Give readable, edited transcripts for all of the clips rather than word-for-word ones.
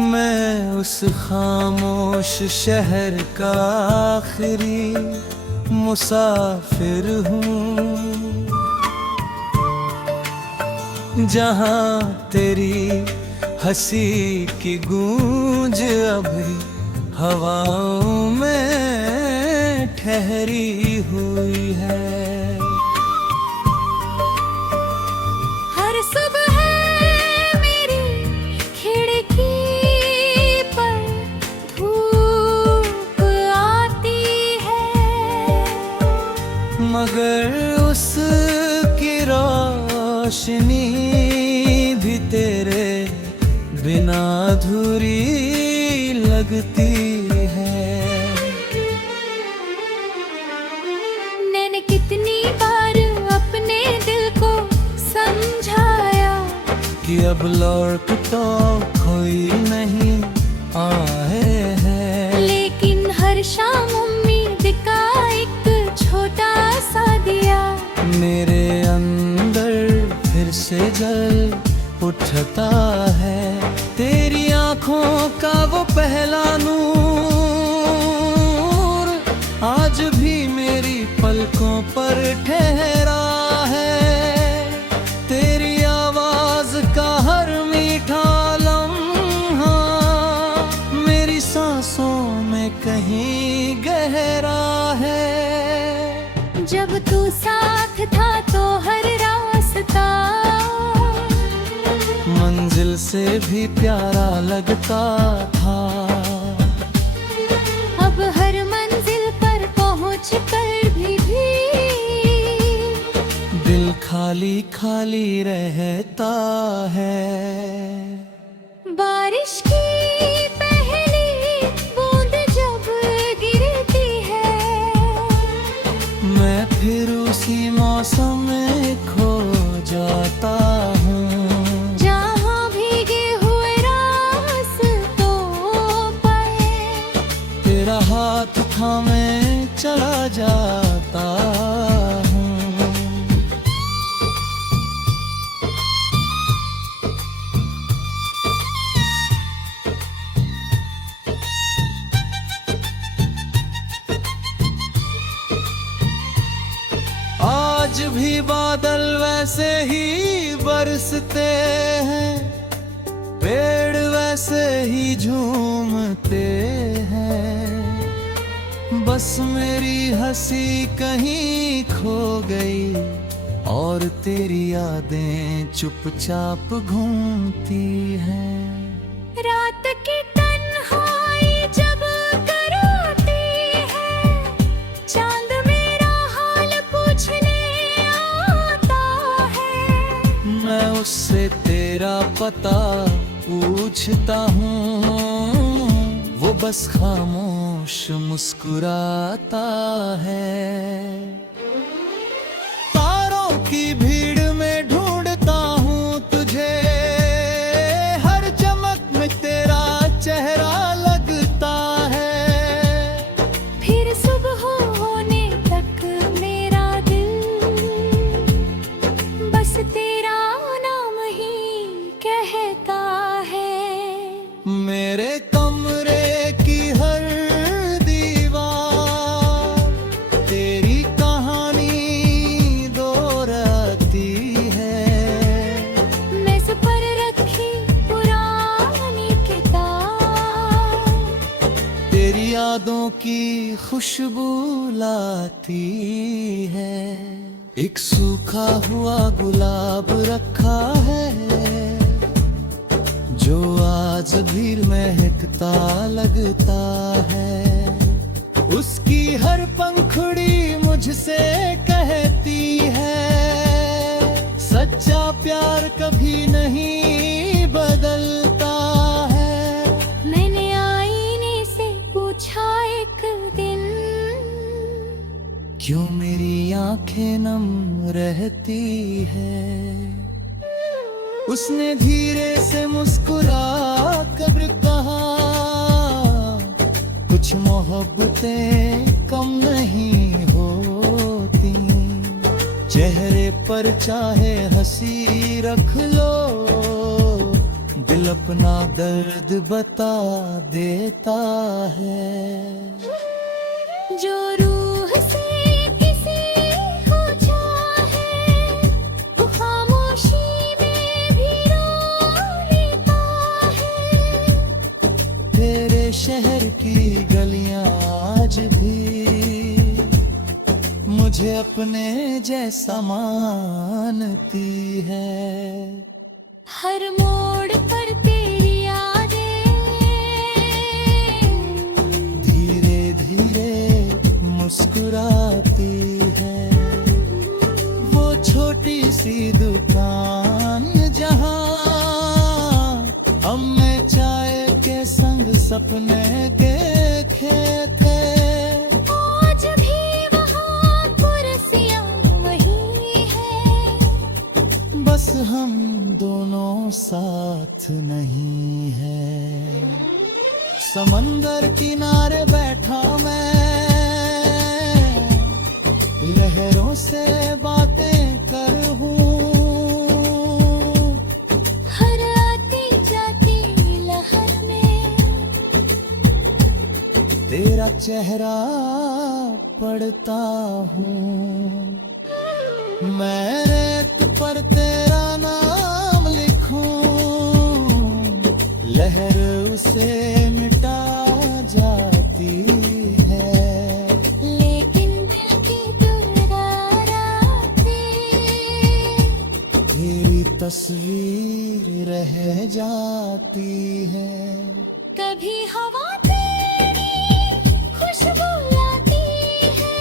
मैं उस खामोश शहर का आखिरी मुसाफिर हूँ, जहाँ तेरी हंसी की गूंज अभी हवाओं में ठहरी हुई है। हर सुबह मेरी खिड़की पर धूप आती है, मगर उसकी रोशनी भी तेरे बिना अधूरी लगती है। मैंने कितनी बार अपने दिल को समझाया कि अब लौट तो कोई नहीं आए है, लेकिन हर शाम उम्मीद का एक छोटा सा दिया मेरे अंदर फिर से जल उठता है। तेरी आंखों का वो पहला नूर आज भी मेरी पलकों पर ठहरा है। तेरी आवाज का हर मीठा लम्हा मेरी सांसों में कहीं गहरा है। जब तू साथ था तो हर रास्ता मंजिल से भी प्यारा लगता था। अब हर मंजिल पर पहुँच कर भी दिल खाली खाली रहता है। बारिश की पहली बूंद जब गिरती है, मैं फिर उसी मौसम में खो जाता हूँ, जहाँ भीगे हुए रास्तों पर तेरा हाथ थामे चला जाता हूँ। आज भी बादल वैसे ही बरसते हैं, पेड़ वैसे ही झूमते हैं, बस मेरी हंसी कहीं खो गई और तेरी यादें चुपचाप घूमती हैं। रात की तन्हाई जब कराती है, चांद मेरा हाल पूछने आता है, मैं उससे तेरा पता पूछता हूँ, वो बस खामोश मुस्कुराता है। तारों की भीड़ में ढूंढता हूँ तुझे, हर चमक में तेरा चेहरा लगता है। फिर सुबह होने तक मेरा दिल बस तेरा नाम ही कहता है। मेरे कमरे की हर दीवार तेरी कहानी दोहराती है, मेज पर रखी पुरानी किताब तेरी यादों की खुशबू लाती है। एक सूखा हुआ गुलाब रखा है जो आज भी महकता लगता है, उसकी हर पंखुड़ी मुझसे कहती है, सच्चा प्यार कभी नहीं बदलता है। मैंने आईने से पूछा एक दिन, क्यों मेरी आंखें नम रहती है। उसने धीरे से मुस्कुरा कर कहा, कुछ मोहब्बतें कम नहीं होती, चेहरे पर चाहे हंसी रख लो, दिल अपना दर्द बता देता है। जो रूह से किसी को चाहे वो खामोशी में भी रो लेता है। तेरे शहर की गलियां आज भी मुझे अपने जैसा मानती है। हर मोड़ पर तेरी यादें धीरे धीरे मुस्कुराती है। वो छोटी सी दुकान जहां हम में चाय के संग सपने के खेत थे। आज भी वहाँ कुर्सियाँ वही है, बस हम दोनों साथ नहीं है। समंदर किनारे बैठा मैं, लहरों से बातें करूं। हर आती जाती लहर में तेरा चेहरा पढ़ता हूँ। मैं रेत पर तेरा नाम लिखूं, लहर उसे मिटा जाती है। लेकिन दिल की दुराराती तेरी तस्वीर रह जाती है। कभी हवा तेरी खुशबू लाती है,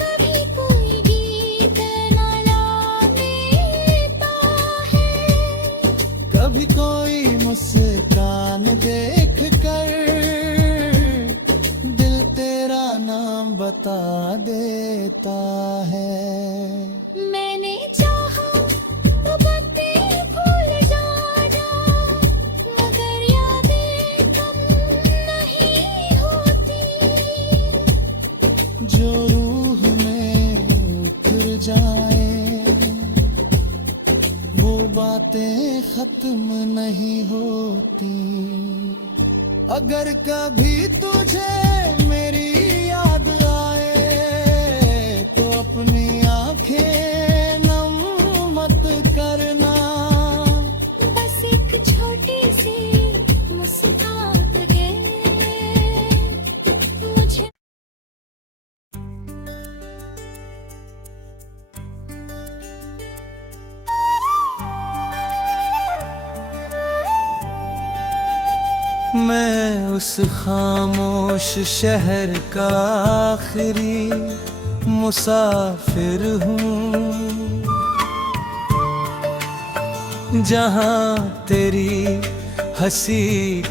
कभी कोई गीत नला देता है। कभी कोई मुस्कान देख कर दिल तेरा नाम बता देता है। मैंने चाहा वो बातें भूल जाना, मगर यादें कम नहीं होती। जो रूह में उतर जाए वो बातें खत्म नहीं होती। अगर कभी तुझे मेरी याद आए तो अपनी आंखें नम मत करना। बस एक छोटी सी मुस्कान दे मुझे। मैं उस खामोश शहर का आखिरी मुसाफिर हूँ, जहाँ तेरी हंसी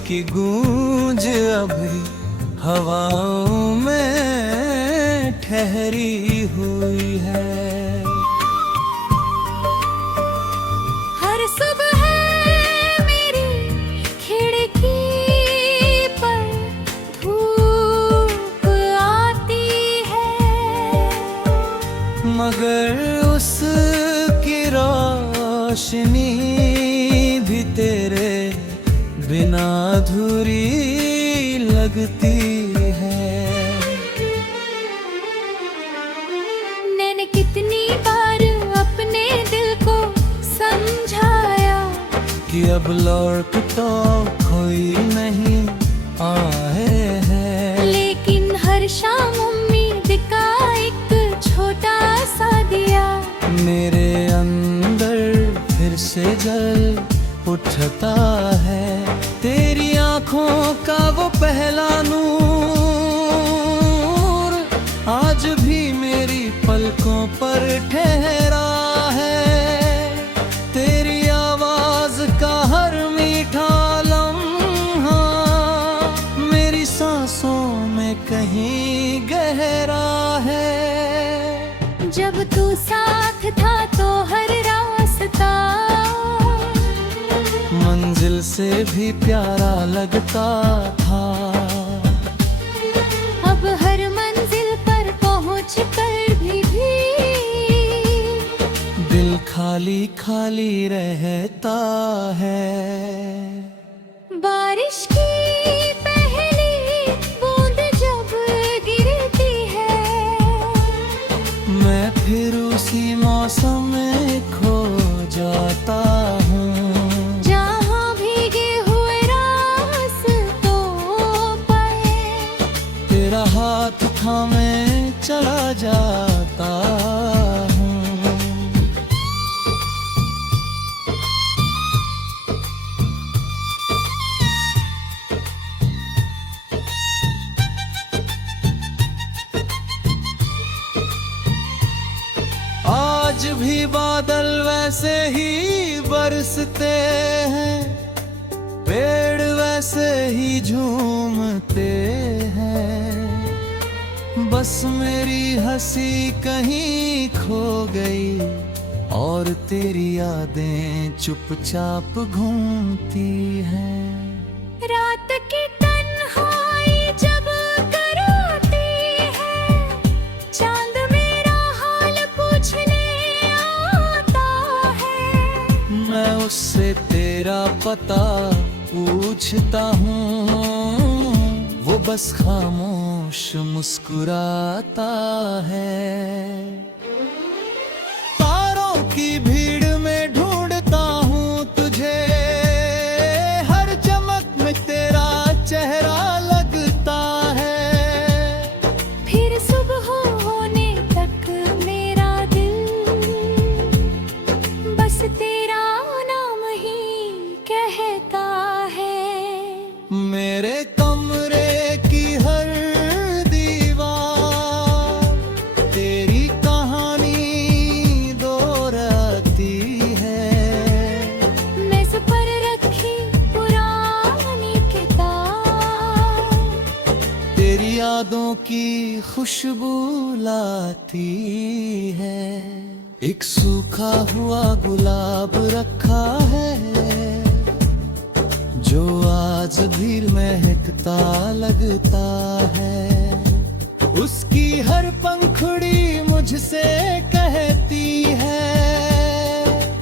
की गूंज अभी हवाओं में ठहरी हुई है। हर सुबह मेरी खिड़की पर धूप आती है, मगर उसकी रोशनी भी तेरे बिना अधूरी लगती है। मैंने कितनी बार अपने दिल को समझाया कि अब लौट तो कोई नहीं आए हैं। लेकिन हर शाम उम्मीद का एक छोटा सा दिया मेरे अंदर फिर से जल उठता है। तेरी आंखों का वो पहला नूर आज भी मेरी पलकों पर ठहरा है। तेरी आवाज का हर मीठा लम्हा मेरी सांसों में कहीं गहरा है। जब तू साथ था तो हर रास्ता मंजिल से भी प्यारा लगता था। अब हर मंजिल पर पहुँच कर भी दिल खा खाली खाली रहता है। बारिश की पहली बूंद जब गिरती है, मैं फिर उसी मौसम में खो जाता हूँ। जहाँ भीगे हुए रास्तों पर तेरा हाथ थामे चला जाता हूँ। आज भी बादल वैसे ही बरसते हैं, पेड़ वैसे ही झूमते हैं। बस मेरी हंसी कहीं खो गई और तेरी यादें चुपचाप घूमती हैं। रात की तन्हाई जब कराती है, चांद मेरा हाल पूछने आता है। मैं उससे तेरा पता पूछता हूँ, वो बस खामोश मुस्कुराता है। तारों की भीड़ में ढूंढता हूँ तुझे, हर चमक में तेरा चेहरा लगता है। फिर सुबह होने तक मेरा दिल बस तेरा नाम ही कहता है। मेरे कमरे की हर दीवार तेरी कहानी दोहराती है। मेज पर रखी पुरानी किताब तेरी यादों की खुशबू लाती है। एक सूखा हुआ गुलाब रखा है जो आज भी महकता लगता है। उसकी हर पंखुड़ी मुझसे कहती है,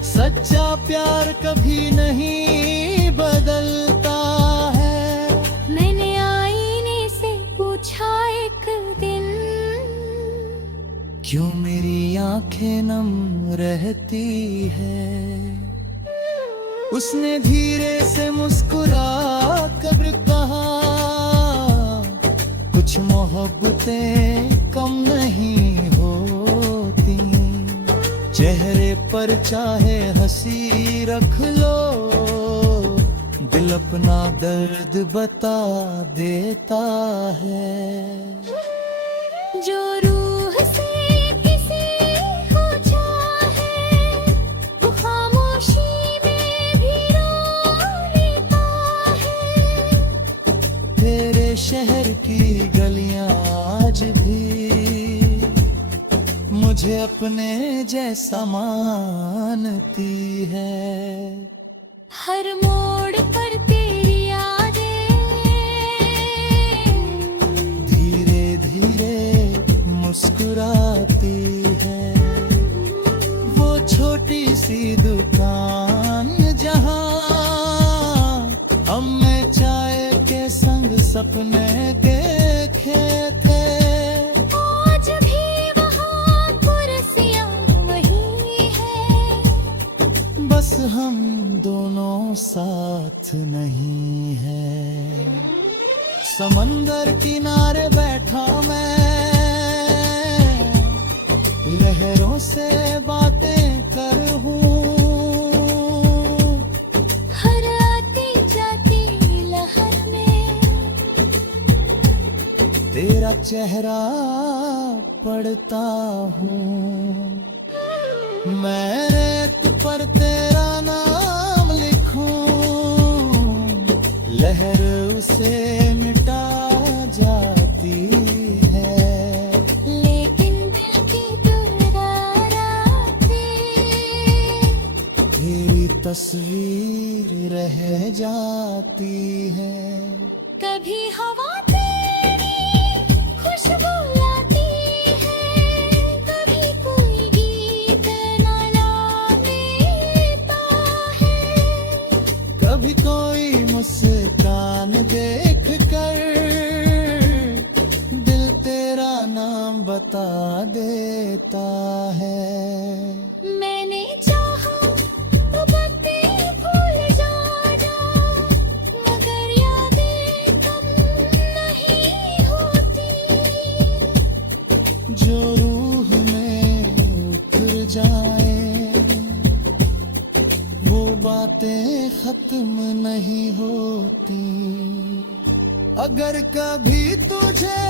सच्चा प्यार कभी नहीं बदलता है। मैंने आईने से पूछा एक दिन, क्यों मेरी आंखें नम रहती है। उसने धीरे से मुस्कुरा कर कहा, कुछ मोहब्बतें कम नहीं होती। चेहरे पर चाहे हंसी रख लो, दिल अपना दर्द बता देता है। जो रूह से किसी को चाहे, वो खामोशी में भी रो लेता है। तेरे शहर की गलियां आज भी मुझे अपने जैसा मानती है। हर मोड़ पर तेरी यादें धीरे धीरे मुस्कुराती है। वो छोटी सी दुकान जहां हम में चाय के संग सपने देखे थे, आज भी वहाँ कुर्सियाँ वही है। बस हम दोनों साथ नहीं हैं। समंदर किनारे बैठा मैं, लहरों से बातें करूं। हर आती जाती लहर में तेरा चेहरा पढ़ता हूँ। मैं रेत पर तेरा नाम लिखूं, लहर उसे मिटा जाती है। लेकिन दिल की दुराराती तेरी तस्वीर रह जाती है। कभी हवा तेरी खुशबू लाती है, कभी कोई गीत नाला में बता देता है। मैंने चाहा तो बातें भूल जाना, मगर यादें कम नहीं होती। जो रूह में उतर जाए वो बातें खत्म नहीं होती। अगर कभी तुझे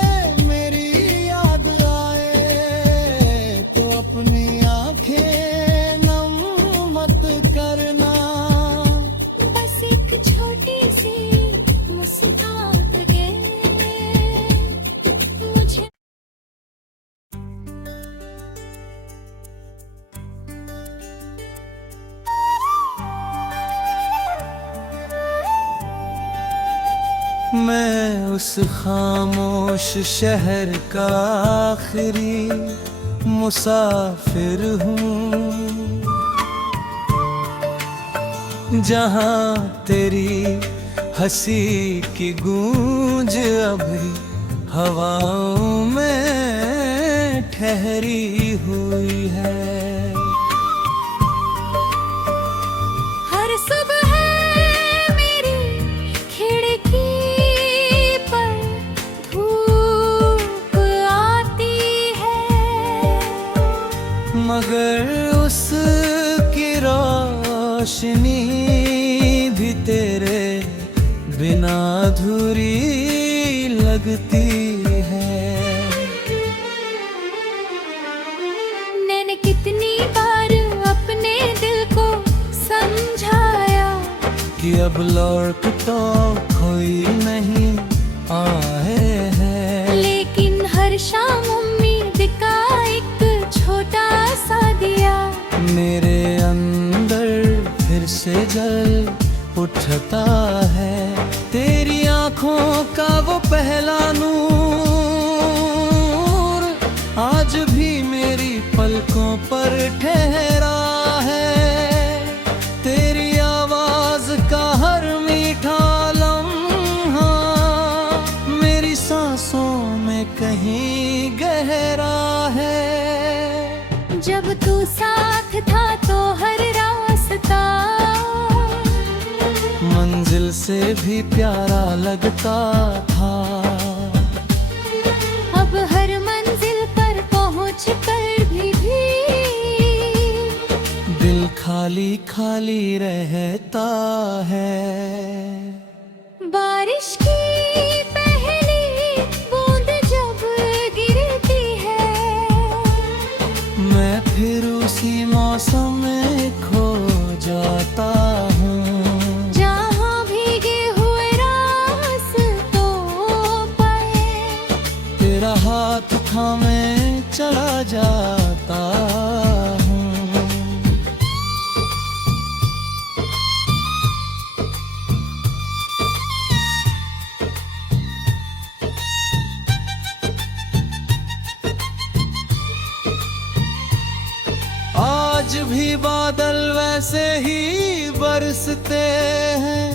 मेरी याद आए तो अपनी आंखें नम मत करना। बस एक छोटी सी मुस्कान दे मुझे। मैं उस खामोश शहर का आखिरी मुसाफिर हूँ, जहाँ तेरी हंसी की गूंज अभी हवाओं में ठहरी हुई है। हर सुबह मेरी खिड़की पर धूप आती है, मगर उसकी रोशनी भी तेरे बिना अधूरी लगती है। मैंने कितनी बार अपने दिल को समझाया कि अब लौट तो कोई नहीं आए हैं, लेकिन हर शाम उम्मीद का एक छोटा सा दिया मेरे अंदर फिर से जल उठता है। तेरी आंखों का वो पहला नूर आज भी मेरी पलकों पर ठहरा है। तेरी आवाज का हर मीठा लम्हा मेरी सांसों में कहीं गहरा है। जब तू साथ था तो हर रास्ता मंजिल से भी प्यारा लगता था। अब हर मंजिल पर पहुँच कर भी दिल खाली खाली रहता है। बारिश की पहली बूंद जब गिरती है, मैं फिर उसी मौसम में खो जाता हूँ, जहाँ भीगे हुए रास्तों पर तेरा हाथ थामे चला जाता हूँ। आज भी बादल वैसे ही बरसते हैं,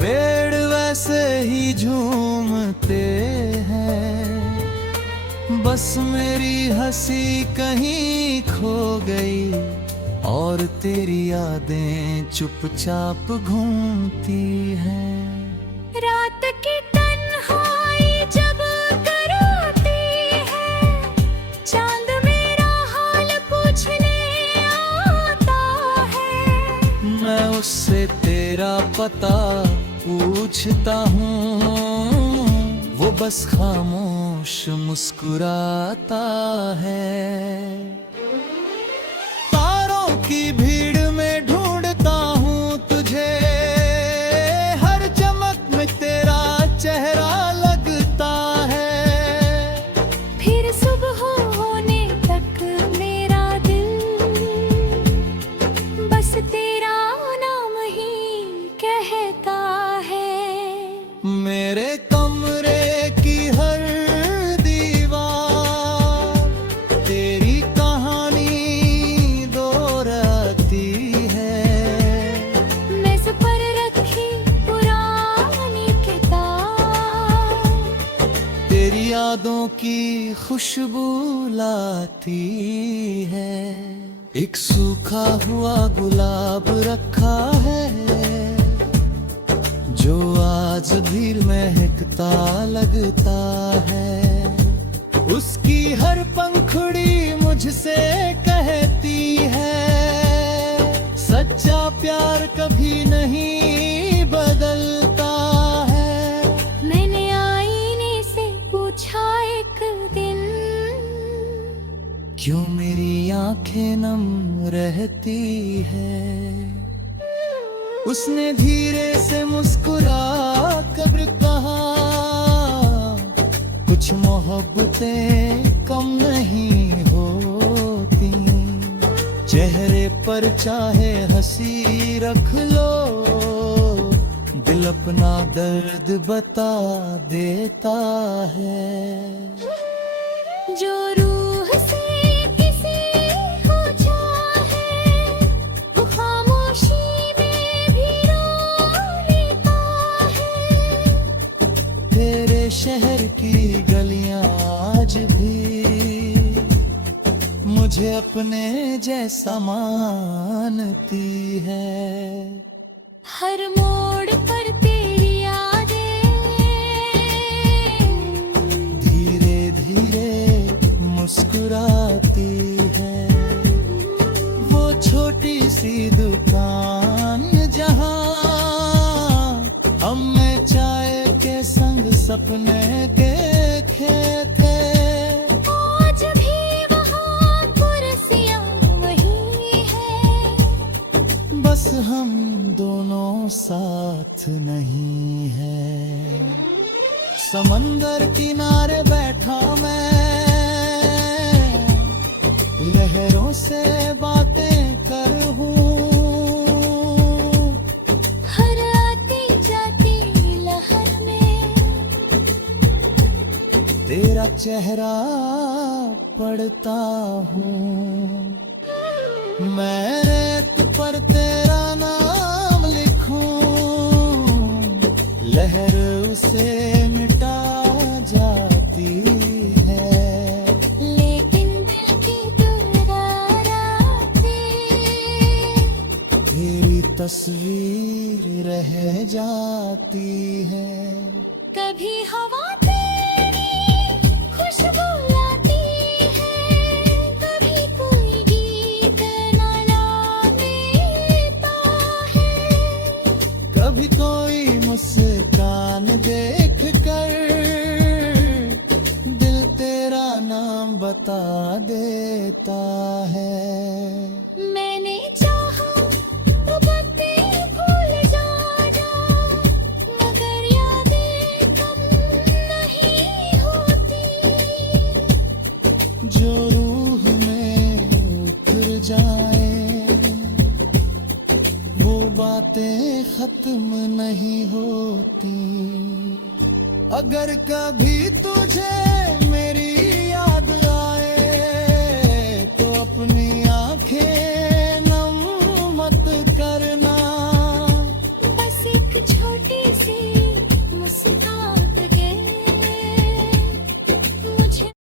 पेड़ वैसे ही झूमते हैं। बस मेरी हंसी कहीं खो गई और तेरी यादें चुपचाप घूमती हैं। रात की तन्हाई जब कराती है, चांद मेरा हाल पूछने आता है। मैं उससे तेरा पता पूछता हूँ, वो बस खामोश मुस्कुराता है। तारों की भीड़ में ढूंढता हूँ तुझे, हर चमक में तेरा चेहरा लगता है। फिर सुबह होने तक मेरा दिल बस तेरा नाम ही कहता है। मेरे कमरे की हर दीवार तेरी कहानी दोहराती यादों की खुशबू लाती है। एक सूखा हुआ गुलाब रखा है जो आज भी महकता लगता है। उसकी हर पंखुड़ी मुझसे कहती है सच्चा प्यार कभी नहीं बदलता है। मैंने आईने से पूछा एक दिन, क्यों मेरी आंखें नम रहती है। उसने धीरे से मुस्कुरा कर कहा कुछ मोहब्बतें कम नहीं होती। चेहरे पर चाहे हंसी रख लो, दिल अपना दर्द बता देता है। जो रूह से किसी हो चाहे वो खामोशी में भी रो लेता है। तेरे शहर की गलियां आज भी मुझे अपने जैसा मानती है। हर मोड़ पर तेरी यादें धीरे धीरे मुस्कुराती है। वो छोटी सी दुकान जहां हम में चाय के संग सपने के खेते। आज भी वहाँ कुर्सियाँ वही है, बस हम दोनों साथ नहीं है। समंदर किनारे बैठा मैं, लहरों से बातें करूं। हर आती जाती लहर में तेरा चेहरा पढ़ता हूँ। मैं रेत पर तेरा नाम लिखूं, लहर उसे मिटा जाती है। लेकिन दिल की दुराराती तेरी तस्वीर रह जाती है। कभी हवा तेरी खुशबू लाती है, कभी कोई गीत न लेता है। कभी कोई मुस्कान देख कर दिल तेरा नाम बता देता है। मैंने चाहा वो बातें भूल जाना, मगर यादें कम नहीं होती। जो रूह में उतर जाए वो बातें खत्म नहीं होती। अगर कभी तुझे